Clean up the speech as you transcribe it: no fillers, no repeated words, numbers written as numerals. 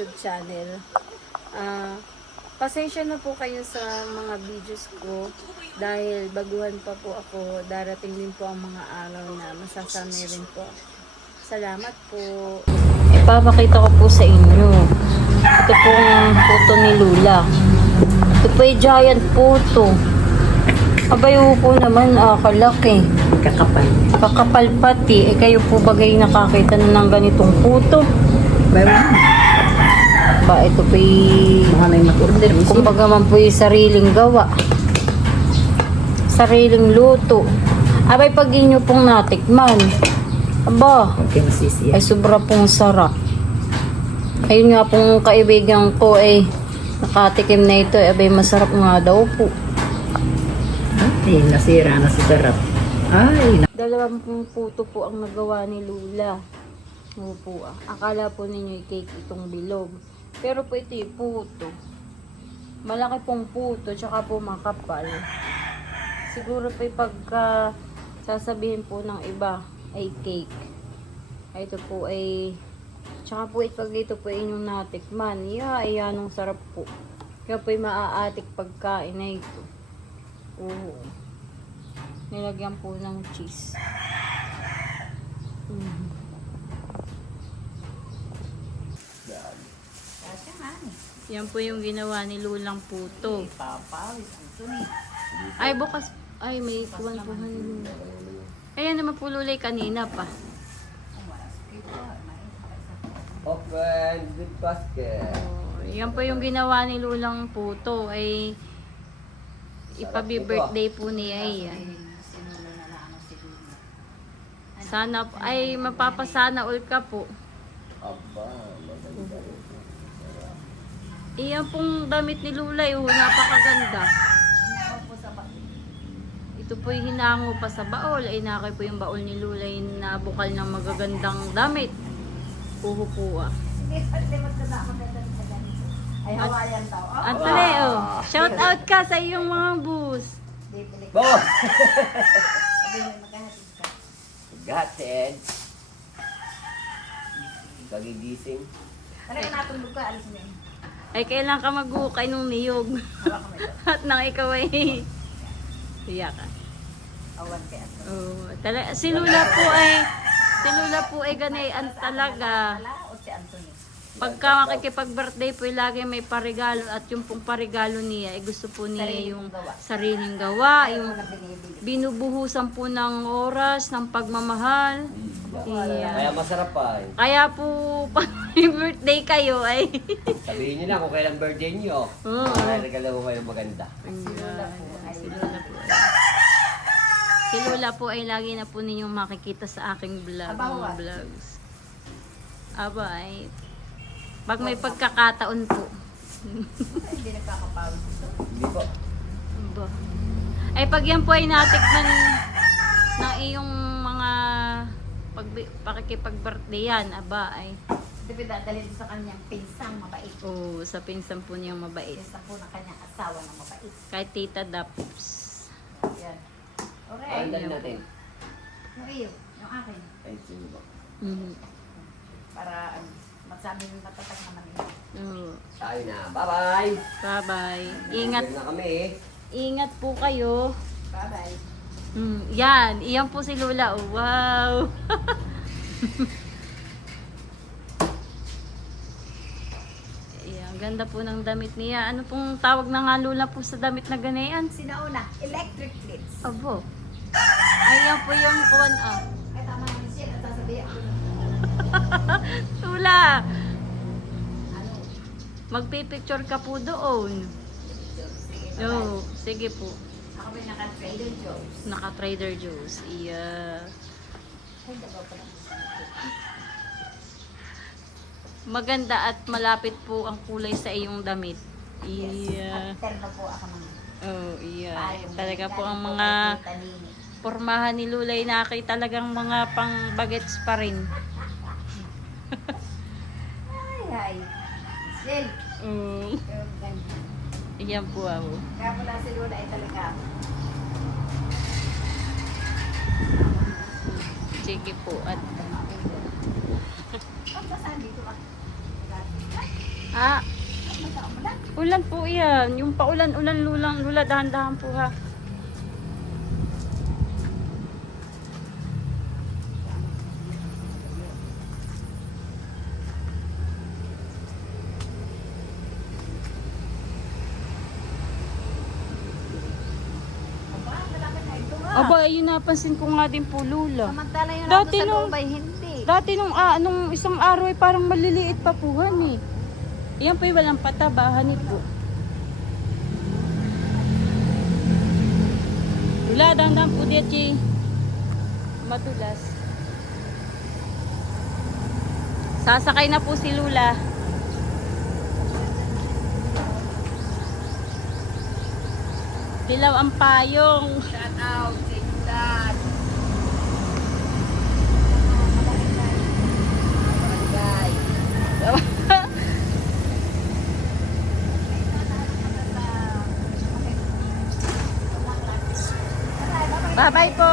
YouTube channel. Pasensya na po kayo sa mga videos ko dahil baguhan pa po ako. Darating din po ang mga araw na masasanay rin po. Salamat po. Ipapakita ko po sa inyo. Ito pong puto ni Lula. Ito po ay giant puto. Abay po naman, kalaki. Kakapal. Kakapal pati. Kayo po bagay nakakita na ng ganitong puto? Meron. Ba, ito po ay... Mga may mag-order. Kumbaga man po yung sariling gawa. Sariling luto. Abay, pag inyo pong natikman, aba, Okay, masisiya. ay sobra pong sarap. Ayun nga pong kaibigan ko ay nakatikim na ito. Abay, masarap nga daw po. Ay, nasira na sa sarap. Ay, Dalawang puto po ang nagawa ni Lula. Opo, akala po ninyo cake itong bilog. Pero po ito yung puto. Malaki pong puto, tsaka po makapal. Siguro po pagka sasabihin po ng iba ay cake. Ay, ito po ay... Tsaka po pag ito po ay inyong natikman. Ay anong sarap po. Kaya po ay maaatik pagkain na ito. Oo. Nilagyan po ng cheese. Yan po yung ginawa ni Lulang puto. Ay, bukas. Ay, may kuwan-kuhan ni Lula. Ayan naman po Lulay kanina pa. Open, good basket. Oh, yan po yung ginawa ni Lulang puto. Ay, ipabi-birthday po niya yan. Sana, ay, mapapasana all ka po. Aba, maganda. Iyan pong damit ni Lulay, napakaganda. Ito po yung hinango pa sa baol. Ay nakay po yung baol ni Lulay na bukal ng magagandang damit. Puho po ah. ay hawayan tao. Antale, oh. Shout out ka sa iyong mga bus. Bo! Gatid. Kagigising. Ano ka natulog ka? Alis mo yun. Ay kailan ka maghukay nung niyog. At nang ikaw ay hiya ka. Awan kaya. Oh, si Lula po ay ganayan talaga. O si Anthony. Pagka makikipag-birthday po, lagi may parigalo at yung pong parigalo niya, gusto po niya yung sariling gawa, yung binubuhusan po ng oras, ng pagmamahal. Kaya masarap pa. Kaya po, pag may birthday kayo, ay... Sabihin niyo na kung kailan birthday niyo. Oo. Para regalo ko kayo maganda. Si Lola po ay lagi na po ninyong makikita sa aking vlog, mga vlogs. Aba ay... Pag may pagkakataon po. Hindi nagkakapawid ito. Hindi po. Ba. Ay pag yan po ay natikman ng iyong mga pakikipag-birthday yan, aba ay Hindi dadalhin sa kanyang pinsang mabait. sa pinsan po niyang mabait. Pinsang po ng kanyang asawa na mabait. Kay Tita Daps. Yan. Okay. Andal natin. Yung iyo, yung akin. Ay, sino ba? Para masabi yung matatag naman yun. Tayo na. Bye-bye. Bye-bye. Ingat, Bye na kami. ingat po kayo. Bye-bye. Yan, iyan po si Lola. Oh, wow. Ayan, ganda po ng damit niya. Ano pong tawag na nga Lola po sa damit na ganayan? Sinauna, electric plates. Abo. Ayan po yung kuwan Ay, tama naman siya. At sasabihin ako na. Lola, Ano? magpipicture ka po doon. Sige, No, sige po. Ako may naka-trader jobs. Naka-Trader Joe's. Iya. Ay, dalawa pa lang. Maganda at malapit po ang kulay sa iyong damit. Iya. At terno po ako ng Oh, iya. payong. Talaga po ang Galing mga kay Tita Nini. pormahan ni Lulay na kay talagang mga pang bagets pa rin. Ay, Sil. Iyan po ako. Kaya pala si Lola ay talaga. Sige po. At Pagkasaan dito ah. Ah, ulan po yan. Yung paulan-ulan lulang lula, dahan-dahan po ha. Aba, ayun napansin ko nga din po lula. Samantala yung Dati nandun sa nung- loob ay hindi. Dati nung isang araw ay parang maliliit pa po han eh. Yan po yung walang patabahan po. Lula, dahan-dahan po diyan, Chi. Madulas. Sasakay na po si Lula. Dilaw ang payong. Shout out sa inyo lahat. Barangay. Bye-bye po.